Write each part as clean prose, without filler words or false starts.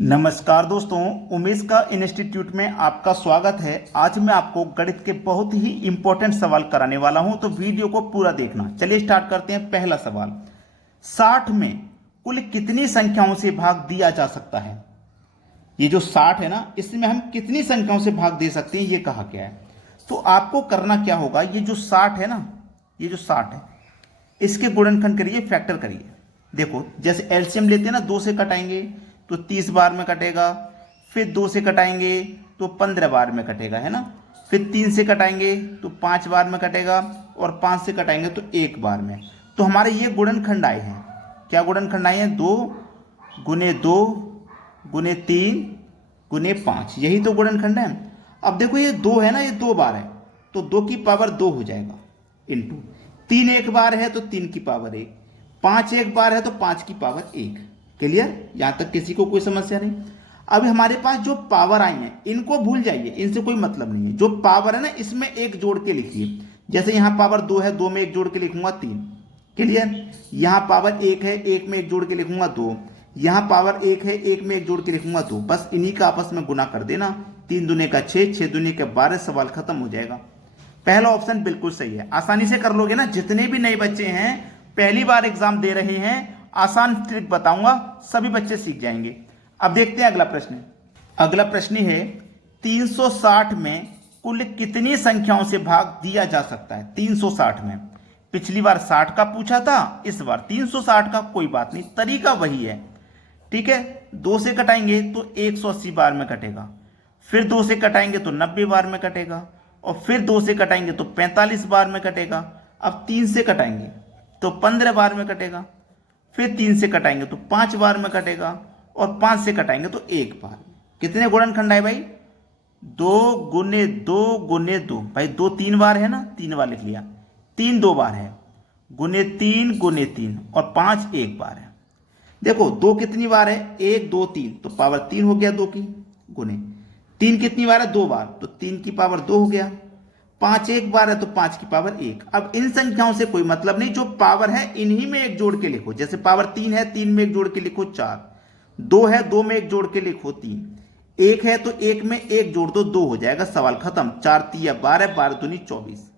नमस्कार दोस्तों, उमेश का इंस्टीट्यूट में आपका स्वागत है। आज मैं आपको गणित के बहुत ही इंपॉर्टेंट सवाल कराने वाला हूं, तो वीडियो को पूरा देखना। चलिए स्टार्ट करते हैं। पहला सवाल, 60 में कुल कितनी संख्याओं से भाग दिया जा सकता है। ये जो 60 है ना, इसमें हम कितनी संख्याओं से भाग दे सकते हैं, ये कहा गया है। तो आपको करना क्या होगा, ये जो 60 है ना, ये जो 60 है, इसके गुणनखंड करिए, फैक्टर करिए। देखो, जैसे एलसीएम लेते हैं ना, 2 से कटाएंगे तो 30 बार में कटेगा, फिर 2 से कटाएंगे तो 15 बार में कटेगा, है ना। फिर 3 से कटाएंगे तो 5 बार में कटेगा, और 5 से कटाएंगे तो 1 बार में। तो हमारे ये गुणनखंड आए हैं। क्या गुणनखंड आए हैं? 2 गुने 2 गुने 3 गुने 5, यही तो गुणनखंड है। अब देखो, ये 2 है ना, ये 2 बार है तो 2 की पावर 2 हो जाएगा, इंटू 3 एक बार है तो 3 की पावर 1, 5 एक बार है तो 5 की पावर 1। क्लियर? यहां तक किसी को कोई समस्या नहीं। अब हमारे पास जो पावर आई है, इनको भूल जाइए, इनसे कोई मतलब नहीं है। जो पावर है ना, इसमें एक जोड़ के लिखिए। जैसे यहां पावर 2 है, 2 में एक जोड़ के लिखूंगा 3। क्लियर? यहां पावर 1 है, 1 में एक जोड़ के लिखूंगा 2। यहां पावर 1 है, 1 में एक जोड़ के लिखूंगा 2। बस इन्हीं का आपस में गुना कर देना। 3 दूने का 6, 6 दूने का 12, सवाल खत्म हो जाएगा। पहला ऑप्शन बिल्कुल सही है। आसानी से कर लोगे ना। जितने भी नए बच्चे हैं, पहली बार एग्जाम दे रहे हैं, आसान ट्रिक बताऊंगा, सभी बच्चे सीख जाएंगे। अब देखते हैं अगला प्रश्न। अगला प्रश्न है, 360 में कुल कितनी संख्याओं से भाग दिया जा सकता है। 360 में, पिछली बार 60 का पूछा था, इस बार 360 का। कोई बात नहीं, तरीका वही है। ठीक है, 2 से कटाएंगे तो 180 बार में कटेगा, फिर 2 से कटाएंगे तो 90 बार में कटेगा, और फिर 2 से कटाएंगे तो 45 बार में कटेगा। अब 3 से कटाएंगे तो 15 बार में कटेगा, फिर 3 से कटाएंगे तो 5 बार में कटेगा, और 5 से कटाएंगे तो 1 बार में। कितने गुणनखंड है भाई? 2 गुने 2 गुने 2। भाई 2 3 बार है ना, 3 बार लिख लिया। 3 2 बार है, गुने 3 गुने 3, और 5 1 बार है। देखो, 2 कितनी बार है? 1 2 3, तो पावर 3 हो गया 2 की, गुने 3 कितनी बार है? 2 बार, तो 3 की पावर 2 हो गया। 5 एक बार है तो 5 की पावर 1। अब इन संख्याओं से कोई मतलब नहीं, जो पावर है इन्हीं में एक जोड़ के लिखो। जैसे पावर 3 है, 3 में एक जोड़ के लिखो 4, 2 है, 2 में एक जोड़ के लिखो 3, 1 है तो 1 में एक जोड़ दो, 2 हो जाएगा, सवाल खत्म। 4 3 12, 12 दूनी 24।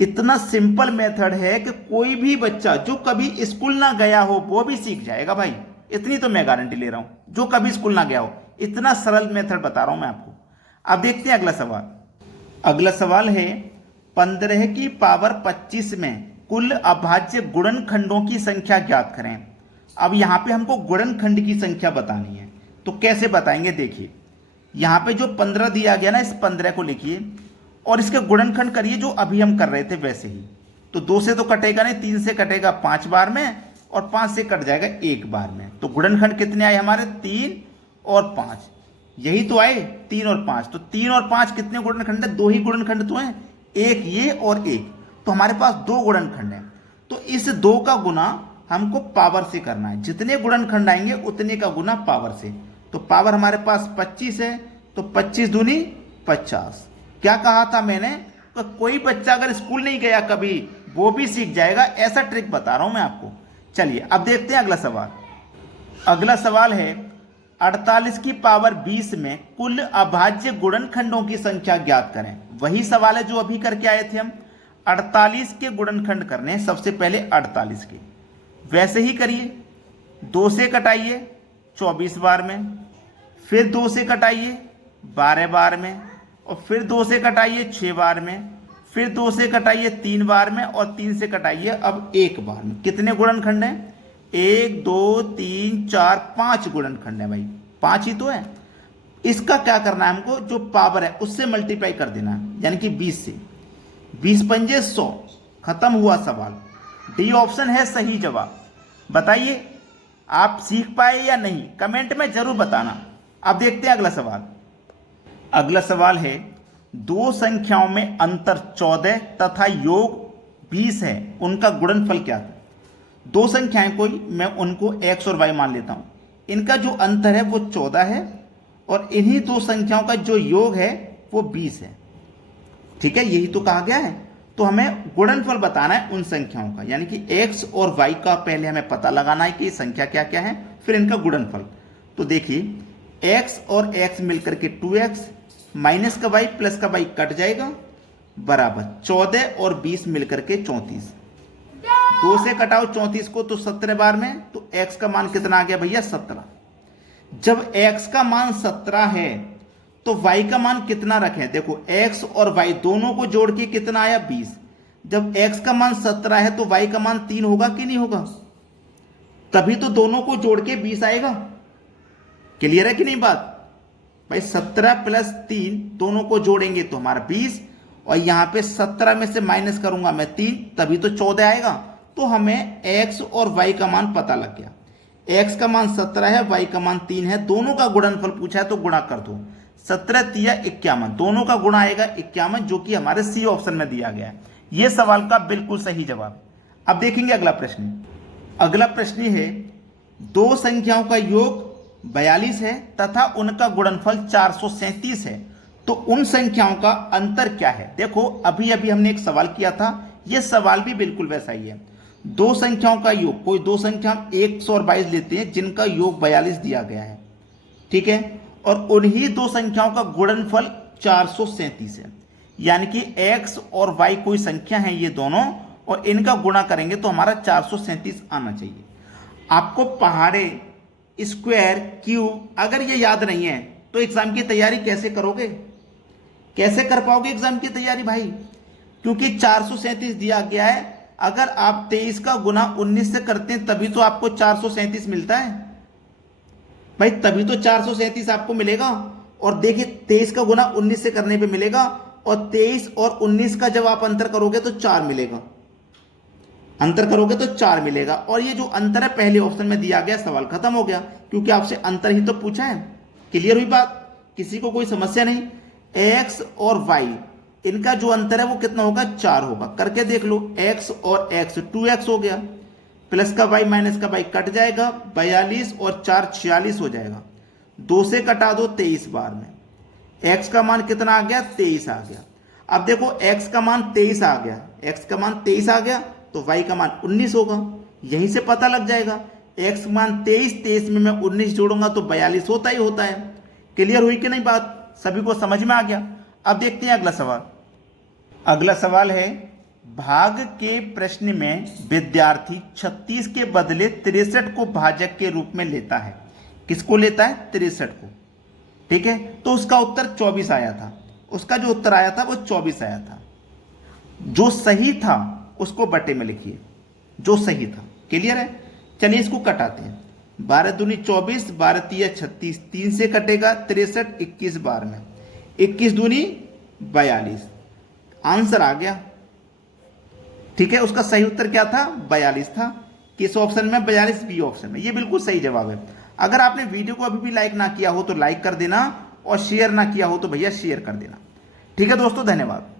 इतना सिंपल मेथड है कि कोई भी बच्चा जो कभी स्कूल ना गया हो वो भी सीख जाएगा भाई। इतनी तो मैं गारंटी ले रहा हूं, जो कभी स्कूल ना गया हो। इतना सरल मेथड बता रहा हूं मैं आपको। अब देखते हैं अगला सवाल। अगला सवाल है, 15 की पावर 25 में कुल अभाज्य गुणनखंडों की संख्या ज्ञात करें। अब यहां पे हमको गुणनखंड की संख्या बतानी है, तो कैसे बताएंगे? देखिए, यहां पे जो 15 दिया गया ना, इस 15 को लिखिए और इसके गुणनखंड करिए, जो अभी हम कर रहे थे वैसे ही। तो 2 से तो कटेगा नहीं, 3 से कटेगा 5 बार में, और 5 से कट जाएगा 1 बार में। तो गुणनखंड कितने आए हमारे? 3 और 5, यही तो आए, 3 और 5। तो 3 और 5 कितने गुणनखंड है? 2 ही गुणनखंड तो हैं, एक ये और एक। तो हमारे पास 2 गुणनखंड हैं। तो इस 2 का गुना हमको पावर से करना है। जितने गुणनखंड आएंगे उतने का गुना पावर से। तो पावर हमारे पास 25 है, तो 25 दूनी 50। क्या कहा था मैंने? तो कोई बच्चा अगर स्कूल नहीं गया कभी, वो भी सीख जाएगा। ऐसा ट्रिक बता रहा हूं मैं आपको। चलिए अब देखते हैं अगला सवाल। अगला सवाल है, 48 की पावर 20 में कुल अभाज्य गुणनखंडों की संख्या ज्ञात करें। वही सवाल है जो अभी करके आए थे हम। 48 के गुणनखंड करने, सबसे पहले 48 के, वैसे ही करिए। 2 से कटाइए 24 बार में, फिर 2 से कटाइए 12 बार में, और फिर 2 से कटाइए 6 बार में, फिर 2 से कटाइए 3 बार में, और 3 से कटाइए अब 1 बार में। कितने गुणनखंड हैं? 1 2 3 4 5 गुणनखंड है भाई, 5 ही तो है। इसका क्या करना है हमको? जो पावर है उससे मल्टीप्लाई कर देना है, यानी कि 20 से। 20 पंजे 100, खत्म हुआ सवाल। डी ऑप्शन है सही जवाब। बताइए आप सीख पाए या नहीं, कमेंट में जरूर बताना। अब देखते हैं अगला सवाल। अगला सवाल है, 2 संख्याओं में अंतर 14 तथा योग 20 है, उनका गुणनफल क्या था? 2 संख्याएं कोई, मैं उनको x और y मान लेता हूं। इनका जो अंतर है वो 14 है, और इन्हीं 2 संख्याओं का जो योग है वो 20 है। ठीक है, यही तो कहा गया है। तो हमें गुणनफल बताना है उन संख्याओं का, यानी कि x और y का पहले हमें पता लगाना है कि संख्या क्या क्या है, फिर इनका गुणनफल। तो देखिए x और x मिलकर के 2x माइनस का y प्लस का y कट जाएगा बराबर 14 और 20 मिलकर के 34। 2 से कटाओ 34 को तो 17 बार में, तो x का मान कितना आ गया भैया 17। जब x का मान 17 है तो y का मान कितना रखें, देखो x और y दोनों को जोड़ के कितना आया 20। जब x का मान 17 है तो y का मान 3 होगा कि नहीं होगा, तभी तो दोनों को जोड़ के 20 आएगा। क्लियर है कि नहीं बात भाई, 17 प्लस 3 दोनों को जोड़ेंगे तो हमारा 20, और यहां पे 17 में से माइनस करूंगा मैं 3, तभी तो 14 आएगा। तो हमें x और y का मान पता लग गया, x का मान 17 है, y का मान 3 है, दोनों का गुणनफल पूछा है तो गुणा कर दो। 17 तिया 51, दोनों का गुणा आएगा 51, जो कि हमारे सी ऑप्शन में दिया गया है। यह सवाल का बिल्कुल सही जवाब। अब देखेंगे अगला प्रश्न। अगला प्रश्न है, दो संख्याओं का योग 42 है तथा उनका गुणनफल 437 है, तो उन संख्याओं का अंतर क्या है। देखो अभी अभी हमने एक सवाल किया था, यह सवाल भी बिल्कुल वैसा ही है। दो संख्याओं का योग, कोई दो संख्या 122 लेते हैं जिनका योग 42 दिया गया है, ठीक है, और उन्हीं दो संख्याओं का गुणनफल 437 है, यानी कि x और y कोई संख्या है ये दोनों, और इनका गुणा करेंगे तो हमारा 437 आना चाहिए। आपको पहाड़े, स्क्वायर, क्यूब अगर ये याद नहीं है तो एग्जाम की तैयारी कैसे करोगे, कैसे कर पाओगे एग्जाम की तैयारी भाई, क्योंकि 437 दिया गया है। अगर आप 23 का गुना 19 से करते हैं तभी तो आपको 437 मिलता है भाई, तभी तो 437 आपको मिलेगा। और देखिए 23 का गुना 19 से करने पे मिलेगा, और 23 और 19 का जब आप अंतर करोगे तो 4 मिलेगा, अंतर करोगे तो 4 मिलेगा। और ये जो अंतर है पहले ऑप्शन में दिया गया, सवाल खत्म हो गया, क्योंकि आपसे अंतर ही तो पूछा है। क्लियर हुई बात, किसी को कोई समस्या नहीं। x और y इनका जो अंतर है वो कितना होगा, 4 होगा। करके देख लो, x और x 2x हो गया, प्लस का y माइनस का y कट जाएगा, 42 और 4 46 हो जाएगा। 2 से कटा दो 23 बार में, x का मान कितना आ गया 23 आ गया। अब देखो x का मान 23 आ गया, x का मान 23 आ गया तो y का मान 19 होगा, यहीं से पता लग जाएगा। x मान 23, 23 में मैं 19 जोड़ूंगा तो 42 होता ही होता है। क्लियर हुई कि नहीं बात, सभी को समझ में आ गया। अब देखते हैं अगला सवाल। अगला सवाल है, भाग के प्रश्न में विद्यार्थी 36 के बदले 63 को भाजक के रूप में लेता है। किसको लेता है, 63 को, ठीक है। तो उसका उत्तर 24 आया था, उसका जो उत्तर आया था वो 24 आया था। जो सही था उसको बटे में लिखिए, जो सही था। क्लियर है, चलिए इसको कटाते हैं। 12 दूनी 24, 12 तिया 36, 3 से कटेगा 63, 21 बार में, 21 दूनी 42, आंसर आ गया, ठीक है। उसका सही उत्तर क्या था, 42 था। किस ऑप्शन में, 42 बी ऑप्शन में। ये बिल्कुल सही जवाब है। अगर आपने वीडियो को अभी भी लाइक ना किया हो तो लाइक कर देना, और शेयर ना किया हो तो भैया शेयर कर देना, ठीक है दोस्तों। धन्यवाद।